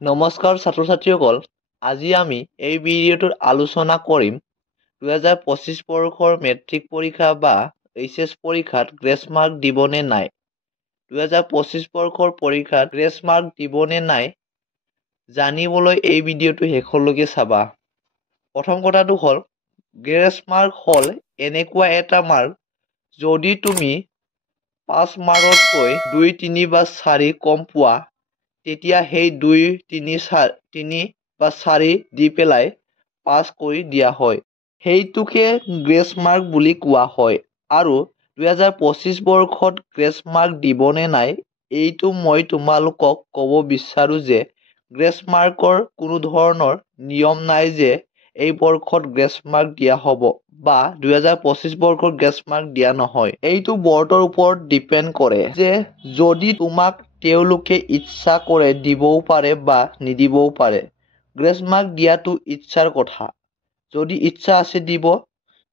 নমস্কাৰ ছাত্ৰ-ছাত্ৰীসকল, আজি আমি এই ভিডিঅ'টোত আলোচনা কৰিম 2025 বৰ্ষৰ মেট্ৰিক পৰীক্ষা বা এইচএছ পৰীক্ষাত গ্ৰেছ মাৰ্ক দিব নে নাই। 2025 বৰ্ষৰ পৰীক্ষাত গ্ৰেছ মাৰ্ক দিব নে নাই জানিবলৈ এই ভিডিঅ'টো শেষলৈকে চাবা। প্ৰথম কথাটো হ'ল গ্ৰেছ মাৰ্ক হ'ল এনেকুৱা এটা মাৰ্ক যদি তুমি 5 মাৰ্কতকৈ 2, 3 বা 4 কম পোৱা তেতিয়া সেই 2, 3 বা 4 দি পেলাই পাছ কৰি দিয়া হয়। সেইটোকে গ্ৰেছ মাৰ্ক বুলি কোৱা হয়। আৰু 2025 বৰ্ষত গ্ৰেছ মাৰ্ক দিব নে নাই এইটো মই তোমালোকক ক'ব বিচাৰো যে গ্ৰেছ মাৰ্কৰ কোনো ধৰণৰ নিয়ম নাই যে এই বৰ্ষত গ্ৰেছ মাৰ্ক দিয়া হ'ব বা 2025 বৰ্ষত গ্ৰেছ মাৰ্ক দিয়া নহয়। এইটো বৰ্ডৰ ওপৰত ডিপেণ্ড কৰে যে যদি তোমাক তেওঁলোকে ইচ্ছা কৰে দিবও পাৰে বা নিদিবও পাৰে। গ্ৰেছ মাৰ্ক দিয়াটো ইচ্ছাৰ কথা। যদি ইচ্ছা আছে দিব,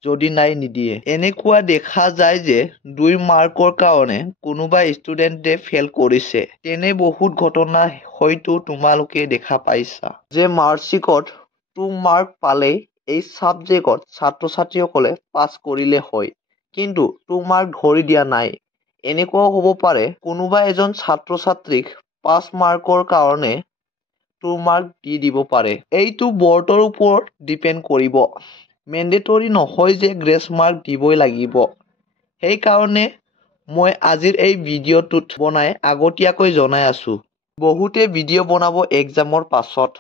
যদি নাই নিদিয়ে। এনেকুৱা দেখা যায় যে 2 মাৰ্কৰ কাৰণে কোনোবা ষ্টুডেণ্টে ফেল কৰিছে। তেনে বহুত ঘটনা হয়তো তোমালোকে দেখা পাইছা যে মাৰ্কশ্বিটত 2 মাৰ্ক পালেই এই ছাবজেক্টত ছাত্ৰ-ছাত্ৰীসকলে পাছ কৰিলে হয়, কিন্তু 2 মাৰ্ক ধৰি দিয়া নাই। এনেকুৱাও হ'ব পাৰে কোনোবা এজন ছাত্ৰ-ছাত্ৰীক 5 মাৰ্কৰ কাৰণে 2 মাৰ্ক দি দিব পাৰে। এইটো বৰ্ডৰ ওপৰত ডিপেণ্ড কৰিব। মেণ্ডেটৰী নহয় যে গ্ৰেছ মাৰ্ক দিবই লাগিব। সেইকাৰণে মই আজিৰ এই ভিডিঅ'টোত বনাই আগতীয়াকৈ জনাই আছো। বহুতে ভিডিঅ' বনাব এক্সামৰ পাছত।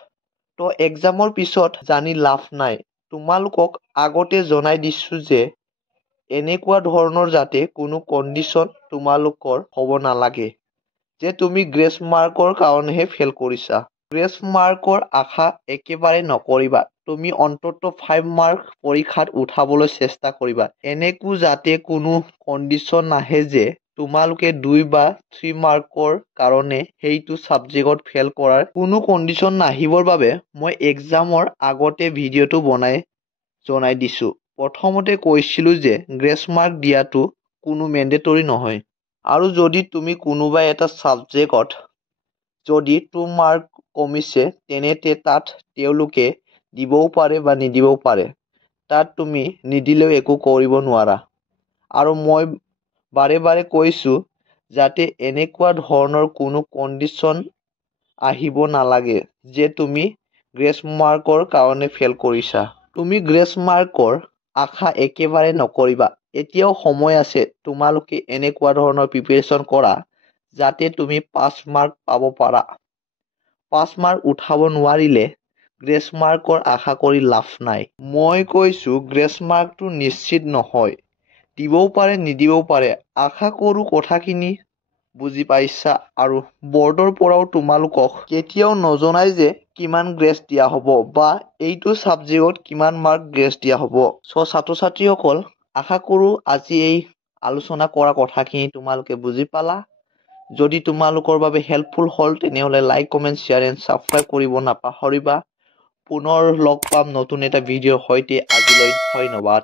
তো এক্সামৰ পিছত জানি লাভ নাই। তোমালোকক আগতে জনাই দিছো যে এনেকুৱা ধৰণৰ যাতে কোনো কণ্ডিশ্যন তোমালোকৰ হ'ব নালাগে যে তুমি গ্ৰেছ মাৰ্কৰ কাৰণেহে ফেল কৰিছা। গ্ৰেছ মাৰ্কৰ আশা একেবাৰে নকৰিবা। তুমি অন্ততঃ 5 মাৰ্ক পৰীক্ষাত উঠাবলৈ চেষ্টা কৰিবা। এনেকো যাতে কোনো কণ্ডিশ্যন নাহে যে তোমালোকে 2 বা 3 মাৰ্কৰ কাৰণে সেইটো ছাবজেক্টত ফেল কৰাৰ কোনো কণ্ডিশ্যন নাহিবৰ বাবে মই এক্সামৰ আগতে ভিডিঅ'টো বনাই জনাই দিছো। প্ৰথমতে কৈছিলো যে গ্ৰেছ মাৰ্ক দিয়াটো কোনো মেণ্ডেটৰী নহয়। আৰু যদি তুমি কোনোবা এটা ছাবজেক্টত যদি 2 মাৰ্ক কমিছে তেনেতে তাত তেওঁলোকে দিবও পাৰে বা নিদিবও পাৰে। তাত তুমি নিদিলেও একো কৰিব নোৱাৰা। আৰু মই বাৰে বাৰে কৈছো যাতে এনেকুৱা ধৰণৰ কোনো কণ্ডিশ্যন আহিব নালাগে যে তুমি গ্ৰেছ মাৰ্কৰ কাৰণে ফেল কৰিছা। তুমি গ্ৰেছ মাৰ্কৰ আশা একেবাৰে নকৰিবা। এতিয়াও সময় আছে। তোমালোকে এনেকুৱা ধৰণৰ প্ৰিপাৰেশ্যন কৰা যাতে তুমি 5 মাৰ্ক পাব পাৰা। 5 মাৰ্ক উঠাব নোৱাৰিলে গ্ৰেছ মাৰ্কৰ আশা কৰি লাভ নাই। মই কৈছো গ্ৰেছ মাৰ্কটো নিশ্চিত নহয়। দিবও পাৰে নিদিবও পাৰে। আশা কৰো কথাখিনি বুজি পাইছা। আৰু বৰ্ডৰ পৰাও তোমালোকক কেতিয়াও নজনাই যে কিমান গ্ৰেছ দিয়া হ'ব বা এইটো ছাবজেক্টত কিমান মাৰ্ক গ্ৰেছ দিয়া হ'ব। ছাত্ৰ-ছাত্ৰীসকল, আশা কৰো আজি এই আলোচনা কৰা কথাখিনি তোমালোকে বুজি পালা। যদি তোমালোকৰ বাবে হেল্পফুল হ'ল তেনেহ'লে like, comment, share and subscribe কৰিব নাপাহৰিবা। পুনৰ লগ পাম নতুন এটা ভিডিঅ'ৰ সৈতে। আজিলৈ ধন্যবাদ।